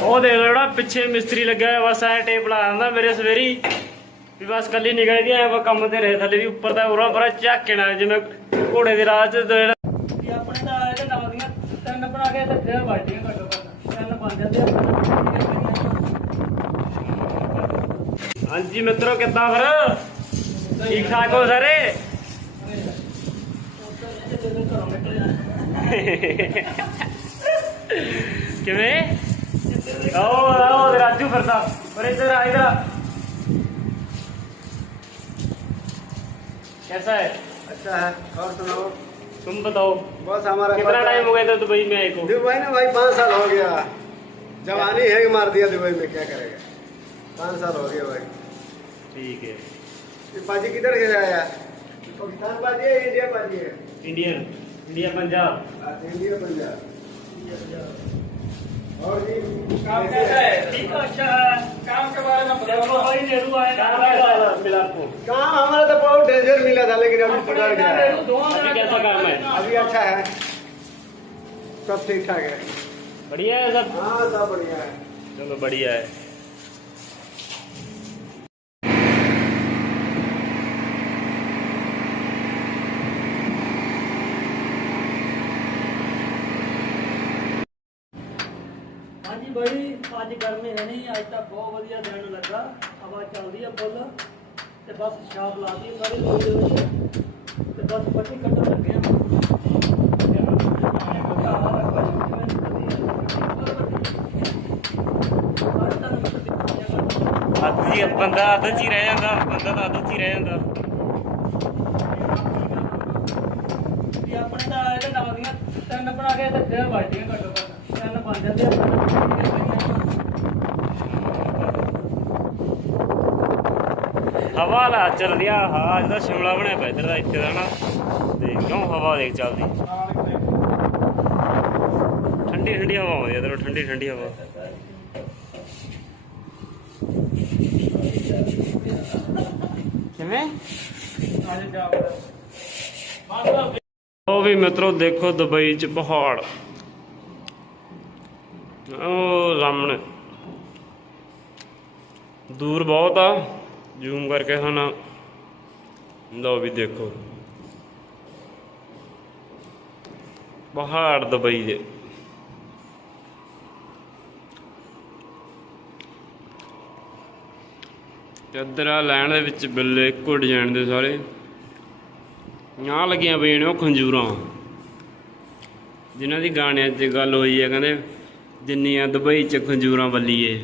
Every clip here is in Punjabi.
ਉਹ ਦੇਖ ਲਓ ਜਿਹੜਾ ਪਿੱਛੇ ਮਿਸਤਰੀ ਲੱਗਿਆ ਹੋਇਆ ਬਸ ਐ ਟੇਪ ਲਾ ਦਿੰਦਾ ਮੇਰੇ ਸਵੇਰੀ। ਵੀ ਬਸ ਕੱਲੀ ਨਿਗਾਹ ਦੀ ਐ ਕੰਮ ਤੇ ਰਹੇ ਥੱਲੇ ਵੀ ਉੱਪਰ ਦਾ ਉਰਾਂ ਪਰਾਂ ਝਾਕਣਾ ਜਿਵੇਂ ਘੋੜੇ ਦੇ ਰਾਹ 'ਚ ਜਿਹੜਾ ਆਪਣੇ ਤਾਂ ਇਹਦੇ ਨਾਲ ਦੀਆਂ ਤਿੰਨ ਬਣਾ ਕੇ ਤੇ ਫਿਰ ਬਾਲਟੀਆਂ ਘੱਟੋ ਘੱਟ। ਤਿੰਨ ਬਣ ਜਾਂਦੇ ਹਾਂਜੀ ਮਿੱਤਰੋ ਕਿੱਦਾਂ ਫਿਰ? ਠੀਕ ਠਾਕ ਹੋ ਸਾਰੇ? ਕਿਵੇਂ? ਆਓ ਆਓ ਤੇ ਰਾਜੂ ਫਿਰਦਾ ਪਰ ਇੱਧਰ ਆ ਇੱਧਰ ਆ। कैसा है अच्छा है और सुनाओ तुम बताओ बस हमारा कितना पता- टाइम हो गया था दुबई में आए को दुबई में भाई पाँच साल हो गया जवानी है कि मार दिया दुबई में क्या करेगा पाँच साल हो गया भाई ठीक है ये पाजी किधर गया है पाकिस्तान पाजी है इंडिया पाजी है इंडियन इंडिया पंजाब अच्छा, इंडिया पंजाब और जी काम कैसे कैसा है ठीक है अच्छा है काम के बारे में बताओ भाई नेहरू आए कहाँ कैसा मिला आपको काम हमारा तो बहुत डेंजर मिला था लेकिन अभी सुधर गया है अभी कैसा काम है अभी अच्छा है सब ठीक ठाक है बढ़िया है सब हाँ सब बढ़िया है चलो बढ़िया है ਹਾਂਜੀ ਬਾਈ ਅੱਜ ਗਰਮੀ ਹੈ ਨਹੀਂ ਅੱਜ ਤਾਂ ਬਹੁਤ ਵਧੀਆ ਦਿਨ ਲੱਗਾ। ਹਵਾ ਚੱਲਦੀ ਆ ਫੁੱਲ ਤੇ ਬਸ ਛਾਪ ਲਾਤੀ ਸਾਰੇ ਲੋਕ ਦੇ ਵਿੱਚ ਤੇ ਬਸ ਪੱਟੀ ਕੱਟਣ ਲੱਗੇ ਆ। ਅੱਧ ਬੰਦਾ ਅੱਧ ਚ ਹੀ ਰਹਿ ਜਾਂਦਾ ਬੰਦਾ ਤਾਂ ਅੱਧ ਚ ਹੀ ਰਹਿ ਜਾਂਦਾ। ਆਪਣੇ ਤਾਂ ਇਹਦੇ ਨਾਲ ਦੀਆਂ ਤਿੰਨ ਬਣਾ ਕੇ ਤੇ ਫਿਰ ਬਾਲਟੀਆਂ ਘੱਟੋ ਘੱਟ। ਹਵਾ ਲਾ ਚੱਲਦੀ ਆ ਹਾਂ ਜਿਹਦਾ ਸ਼ਿਮਲਾ ਬਣਿਆ ਪਿਆ ਇੱਧਰ ਦਾ ਇੱਥੇ ਦਾ ਨਾ। ਤੇ ਕਿਉਂ ਹਵਾ ਦੇਖ ਚੱਲਦੀ? ਠੰਡੀ ਠੰਡੀ ਹਵਾ ਆਉਂਦੀ ਇੱਧਰੋਂ ਠੰਡੀ ਠੰਡੀ ਹਵਾ। ਕਿਵੇਂ? ਉਹ ਵੀ ਮਿੱਤਰੋ ਦੇਖੋ ਦੁਬਈ ਚ ਪਹਾੜ। ਉਹ ਸਾਹਮਣੇ। ਦੂਰ ਬਹੁਤ ਆ। ਜ਼ੂਮ ਕਰਕੇ ਹਨ। ਲਓ ਵੀ ਦੇਖੋ। ਪਹਾੜ ਦੁਬਈ ਦੇ। ਇੱਧਰ ਆ ਲੈਣ ਦੇ ਵਿੱਚ ਬਿੱਲੇ ਇੱਕੋ ਡਿਜ਼ਾਈਨ ਦੇ ਸਾਰੇ। ਆਹ ਲੱਗੀਆਂ ਪਈਆਂ ਨੇ ਉਹ ਖੰਜੂਰਾਂ। ਜਿਨ੍ਹਾਂ ਦੀ ਗਾਣਿਆਂ 'ਚ ਗੱਲ ਹੋਈ ਹੈ ਕਹਿੰਦੇ ਜਿੰਨੀਆਂ ਦੁਬਈ 'ਚ ਖੰਜੂਰਾਂ ਬੱਲੀਏ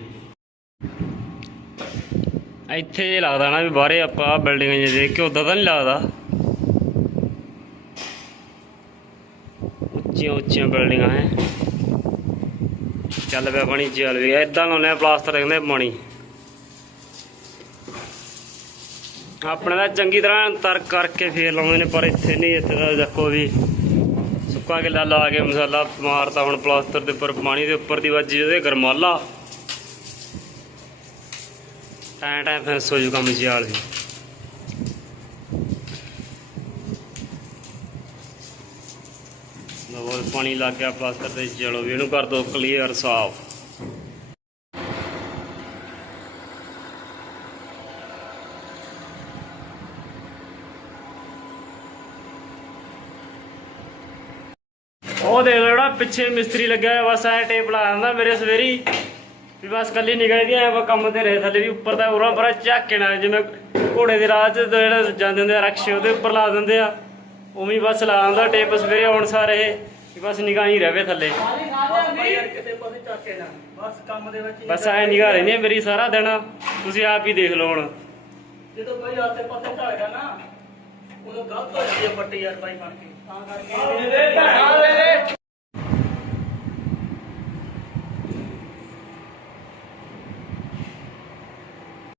ਇੱਥੇ ਜੇ ਲੱਗਦਾ ਨਾ ਵੀ ਬਾਹਰੇ ਆਪਾਂ ਆਹ ਬਿਲਡਿੰਗਾਂ ਜੇ ਦੇਖ ਕੇ ਉਦਾਂ ਤਾਂ ਨਹੀਂ ਲੱਗਦਾ। ਉੱਚੀਆਂ ਉੱਚੀਆਂ ਬਿਲਡਿੰਗਾਂ ਹੈ। ਚੱਲ ਪਿਆ ਪਾਣੀ, ਚੱਲ ਵੀ ਇਦਾਂ ਲਾਉਂਦੇ ਆ ਪਲਾਸਟਰ, ਕਹਿੰਦੇ ਪਾਣੀ। ਆਪਣੇ ਦਾ ਚੰਗੀ ਤਰ੍ਹਾਂ ਤਰ ਕਰਕੇ ਫੇਰ ਲਾਉਂਦੇ ਨੇ, ਪਰ ਇੱਥੇ ਨਹੀਂ, ਇੱਥੇ ਦਾ ਦੇਖੋ ਵੀ ਸੁੱਕਾ ਗਿੱਲਾ ਲਾ ਕੇ ਮਸਾਲਾ ਮਾਰਤਾ ਹੁਣ ਪਲਾਸਟਰ ਦੇ ਉੱਪਰ, ਪਾਣੀ ਦੇ ਉੱਪਰ ਦੀ ਵੱਜੀ ਉਹਦੇ ਗਰਮਾਲਾ। ਟੈਂ ਟੈਂ ਫਿਰ ਸੋ ਸੋਜੂ ਕੰਮ ਜਿਆਲ ਦੀ ਨਵਾਂ ਪਾਣੀ ਲੱਗ ਗਿਆ ਪਲਾਸਟਰ ਤੇ ਚਲੋ ਵੀ ਇਹਨੂੰ ਕਰ ਦੋ ਕਲੀਅਰ ਸਾਫ਼। ਉਹ ਦੇਖ ਲਓ ਜਿਹੜਾ ਪਿੱਛੇ ਮਿਸਤਰੀ ਲੱਗਿਆ ਹੋਇਆ, ਬਸ ਐ ਟੇਪ ਲਾ ਦਿੰਦਾ ਮੇਰੇ ਸਵੇਰੀ। ਵੀ ਬਸ ਕੱਲੀ ਨਿਗਾਹ ਦੀ ਐ ਕੰਮ ਤੇ ਰਹੇ ਥੱਲੇ ਵੀ ਉੱਪਰ ਦਾ ਉਰਾਂ ਪਰਾਂ ਝਾਕਣਾ ਜਿਵੇਂ ਘੋੜੇ ਦੇ ਰਾਹ 'ਚ ਜਿਹੜੇ ਜਾਂਦੇ ਹੁੰਦੇ ਆ, ਰਕਸ਼ੇ ਉਹਦੇ ਉੱਪਰ ਲਾ ਦਿੰਦੇ ਆ। ਉਵੇਂ ਬਸ ਲਾ ਦਿੰਦਾ ਟੇਪ ਸਵੇਰੇ ਆਉਣ ਸਾਰੇ। ਵੀ ਬਸ ਨਿਗਾਹ ਹੀ ਰਵੇ ਥੱਲੇ। ਬਸ ਕੰਮ ਦੇ ਐ ਨਿਗਾਹ ਰਹਿੰਦੀ ਆ ਮੇਰੀ ਸਾਰਾ ਦਿਨ। ਤੁਸੀਂ ਆਪ ਹੀ ਦੇਖ ਲਓ ਹੁਣ। ਜਦੋਂ ਕੋਈ ਆਸੇ ਪਾਸੇ ਝਾੜਦਾ ਨਾ, ਉਦੋਂ ਗਲਤ ਹੋ ਜਾਂਦੀ ਹੈ ਪੱਟੀ ਯਾਰ ਬਾਈ ਬਣ ਕੇ। ਤਾਂ ਕਰਕੇ।